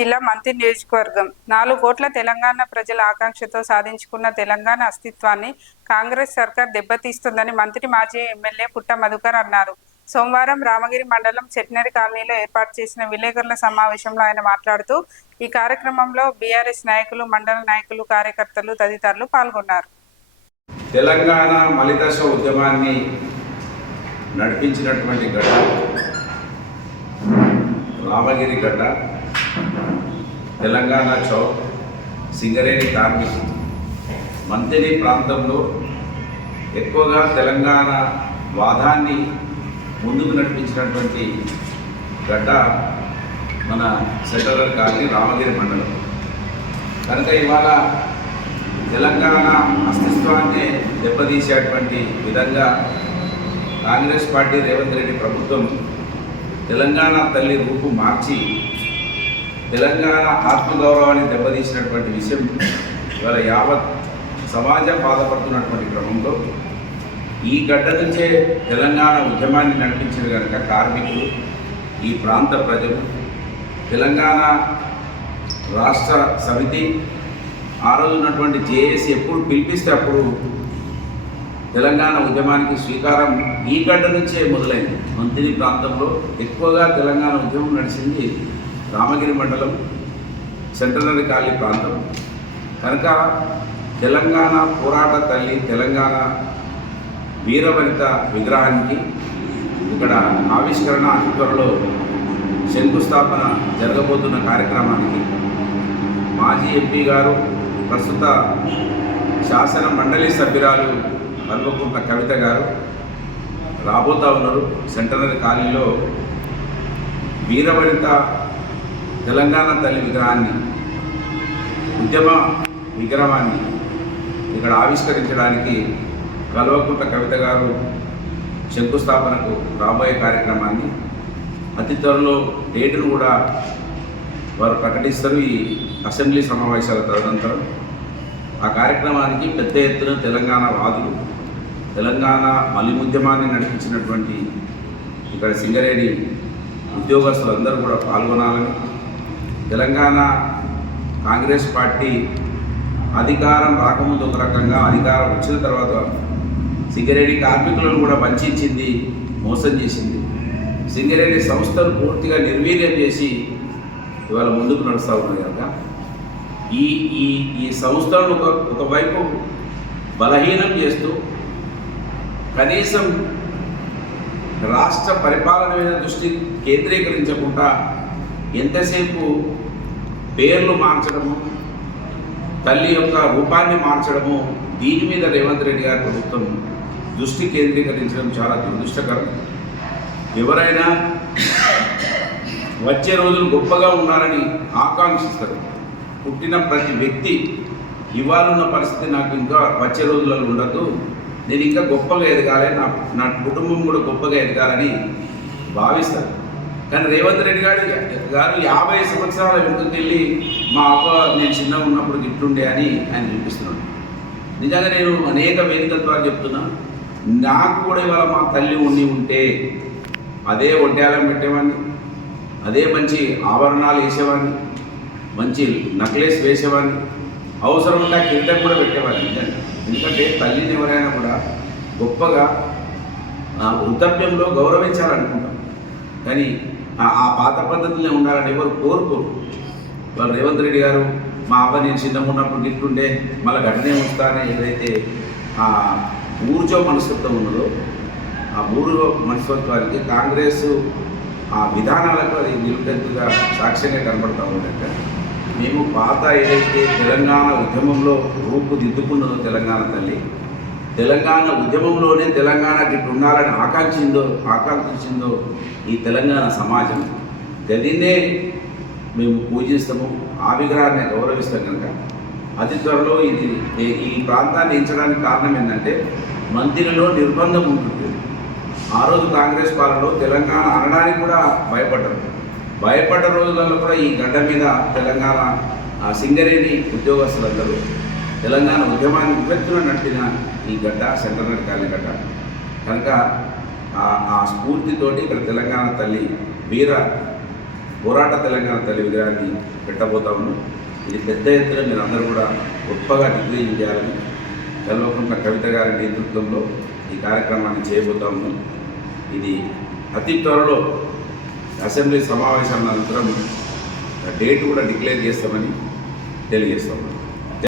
జిల్లా మంత్రి నియోజకవర్గం 4 కోట్ల తెలంగాణ ప్రజల ఆకాంక్షతో సాధించుకున్న తెలంగాణ అస్తిత్వాన్ని కాంగ్రెస్ సర్కార్ దెబ్బతీస్తుందని మంత్రి మాజీ ఎమ్మెల్యే పుట్ట మధుకర్ అన్నారు. సోమవారం రామగిరి మండలం చెట్నరి కాలనీలో ఏర్పాటు చేసిన విలేకరుల సమావేశంలో ఆయన మాట్లాడుతూ ఈ కార్యక్రమంలో బీఆర్ఎస్ నాయకులు, మండల నాయకులు, కార్యకర్తలు తదితరులు పాల్గొన్నారు. తెలంగాణ మలిదశ ఉద్యమాన్ని నడిపించినటువంటి గడ్డ రామగిరి గడ్డ, తెలంగాణ చౌక్, సింగరేణి కార్మిక మంత్రి ప్రాంతంలో ఎక్కువగా తెలంగాణ వాదాన్ని ముందుకు నడిపించినటువంటి గడ్డ మన సెంట్రల్ కాలనీ రామగిరి మండలం. కనుక ఇవాళ తెలంగాణ అస్తిత్వాన్ని దెబ్బతీసేటువంటి విధంగా కాంగ్రెస్ పార్టీ రేవంత్ రెడ్డి ప్రభుత్వం తెలంగాణ తల్లి రూపు మార్చి తెలంగాణ ఆత్మగౌరవాన్ని దెబ్బతీసినటువంటి విషయం ఇవాళ యావత్ సమాజం బాధపడుతున్నటువంటి క్రమంలో ఈ గడ్డ నుంచే తెలంగాణ ఉద్యమాన్ని నడిపించిన కనుక కార్మికులు, ఈ ప్రాంత ప్రజలు, తెలంగాణ రాష్ట్ర సమితి ఆ రోజు ఉన్నటువంటి జేఏసీ ఎప్పుడు పిలిపిస్తే అప్పుడు తెలంగాణ ఉద్యమానికి శ్రీకారం ఈ గడ్డ నుంచే మొదలైంది. మంత్రి ప్రాంతంలో ఎక్కువగా తెలంగాణ ఉద్యమం నడిచింది రామగిరి మండలం, సెంట్రల్ కాలనీ ప్రాంతం. కనుక తెలంగాణ పోరాట తల్లి, తెలంగాణ వీరవనిత విగ్రహానికి ఇక్కడ ఆవిష్కరణ అతి త్వరలో శంకుస్థాపన జరగబోతున్న కార్యక్రమానికి మాజీ ఎంపీ గారు, ప్రస్తుత శాసన మండలి సభ్యురాలు కల్వకుంట్ల కవిత గారు రాబోతా ఉన్నారు. సెంట్రల్ కాలనీలో వీరవనిత తెలంగాణ తల్లి విగ్రహాన్ని, ఉద్యమ విగ్రహాన్ని ఇక్కడ ఆవిష్కరించడానికి కల్వకుంట్ల కవిత గారు శంకుస్థాపనకు రాబోయే కార్యక్రమాన్ని అతి త్వరలో డేటును కూడా వారు ప్రకటిస్తారు. ఈ అసెంబ్లీ సమావేశాల తదనంతరం ఆ కార్యక్రమానికి పెద్ద ఎత్తున తెలంగాణ వాదులు, తెలంగాణ మలి ఉద్యమాన్ని నడిపించినటువంటి ఇక్కడ సింగరేణి ఉద్యోగస్తులందరూ కూడా పాల్గొనాలని, తెలంగాణ కాంగ్రెస్ పార్టీ అధికారం రాకముందు ఒక రకంగా, అధికారం వచ్చిన తర్వాత సింగరేణి కార్మికులను కూడా వంచింది, మోసం చేసింది. సింగరేణి సంస్థను పూర్తిగా నిర్వీర్యం చేసి ఇవాళ ముందుకు నడుస్తూ ఉన్నది కనుక ఈ ఈ ఈ సంస్థలను ఒకవైపు బలహీనం చేస్తూ కనీసం రాష్ట్ర పరిపాలన మీద దృష్టి కేంద్రీకరించకుండా ఎంతసేపు పేర్లు మార్చడము, తల్లి యొక్క రూపాన్ని మార్చడము, దీని మీద రేవంత్ రెడ్డి గారి ప్రభుత్వం దృష్టి కేంద్రీకరించడం చాలా దురదృష్టకరం. ఎవరైనా వచ్చే రోజులు గొప్పగా ఉండాలని ఆకాంక్షిస్తారు. పుట్టిన ప్రతి వ్యక్తి ఇవాళ ఉన్న పరిస్థితి నాకు ఇంకా వచ్చే రోజులలో ఉండదు, నేను ఇంకా గొప్పగా ఎదగాలి, నా కుటుంబం కూడా గొప్పగా ఎదగాలని భావిస్తారు. కానీ రేవంత్ రెడ్డి గారు 50 సంవత్సరాల వెనుకకి వెళ్ళి మా అవ్వ నేను చిన్నగా ఉన్నప్పుడు గిట్లుండే అని ఆయన చూపిస్తున్నాడు. నిజంగా నేను అనేక వేదికల ద్వారా చెప్తున్నా, నాకు కూడా ఇవాళ మా తల్లి ఉంటే అదే ఒడ్డాలం పెట్టేవాడిని, అదే మంచి ఆభరణాలు వేసేవాడిని, మంచి నెక్లెస్ వేసేవాడిని, అవసరం ఉంటే కిరీటం కూడా పెట్టేవాడిని. నిజంగా ఎందుకంటే తల్లిని ఎవరైనా కూడా గొప్పగా వృద్ధాప్యంలో గౌరవించాలనుకుంటాం. కానీ ఆ పాత పద్ధతిలో ఉండాలని ఎవరు కోరుకోరు. వాళ్ళు రేవంత్ రెడ్డి గారు మా అవ్వ నేను చిన్నగా ఉన్నప్పుడు గిట్లుండే మళ్ళీ ఘటనే వస్తానే ఏదైతే ఆ ఊర్జో మనస్తత్వం ఉన్నదో ఆ ఊర్జో మనస్తత్వానికి కాంగ్రెస్ ఆ విధానాలకు అది నిలుపెత్తుగా సాక్ష్యంగా కనబడతా ఉందంటే మేము పాత ఏదైతే తెలంగాణ ఉద్యమంలో రూపుదిద్దుకున్నదో తెలంగాణ తల్లి, తెలంగాణ ఉద్యమంలోనే తెలంగాణకి ఇట్లా ఉండాలని ఆకాంక్షించిందో ఈ తెలంగాణ సమాజం, గదినే మేము పూజిస్తాము, ఆ విగ్రహాన్ని గౌరవిస్తాం. కనుక అతి త్వరలో ఈ ప్రాంతాన్ని ఎంచడానికి కారణం ఏంటంటే మంత్రిలో నిర్బంధం ఉంటుంది. ఆ రోజు కాంగ్రెస్ పాలనలో తెలంగాణ అనడానికి కూడా భయపడ్డ రోజులలో కూడా ఈ గడ్డ మీద తెలంగాణ సింగరేణి ఉద్యోగస్తులందరూ తెలంగాణ ఉద్యమాన్ని ఉపెత్తున నడిపిన ఈ గడ్డ సెంట్రల్ కాలనీ గడ్డ. కనుక ఆ స్ఫూర్తితోటి ఇక్కడ తెలంగాణ తల్లి వీర పోరాట తెలంగాణ తల్లి విగ్రహాన్ని పెట్టబోతా ఉన్నాం. ఇది పెద్ద ఎత్తున మీరు అందరూ కూడా గొప్పగా దిగ్విజయం చేయాలని కల్వకుంట్ల కవిత గారి నేతృత్వంలో ఈ కార్యక్రమాన్ని చేయబోతా ఉన్నాం. ఇది అతి త్వరలో అసెంబ్లీ సమావేశాల అనంతరం డేట్ కూడా డిక్లేర్ చేస్తామని తెలియజేస్తాం.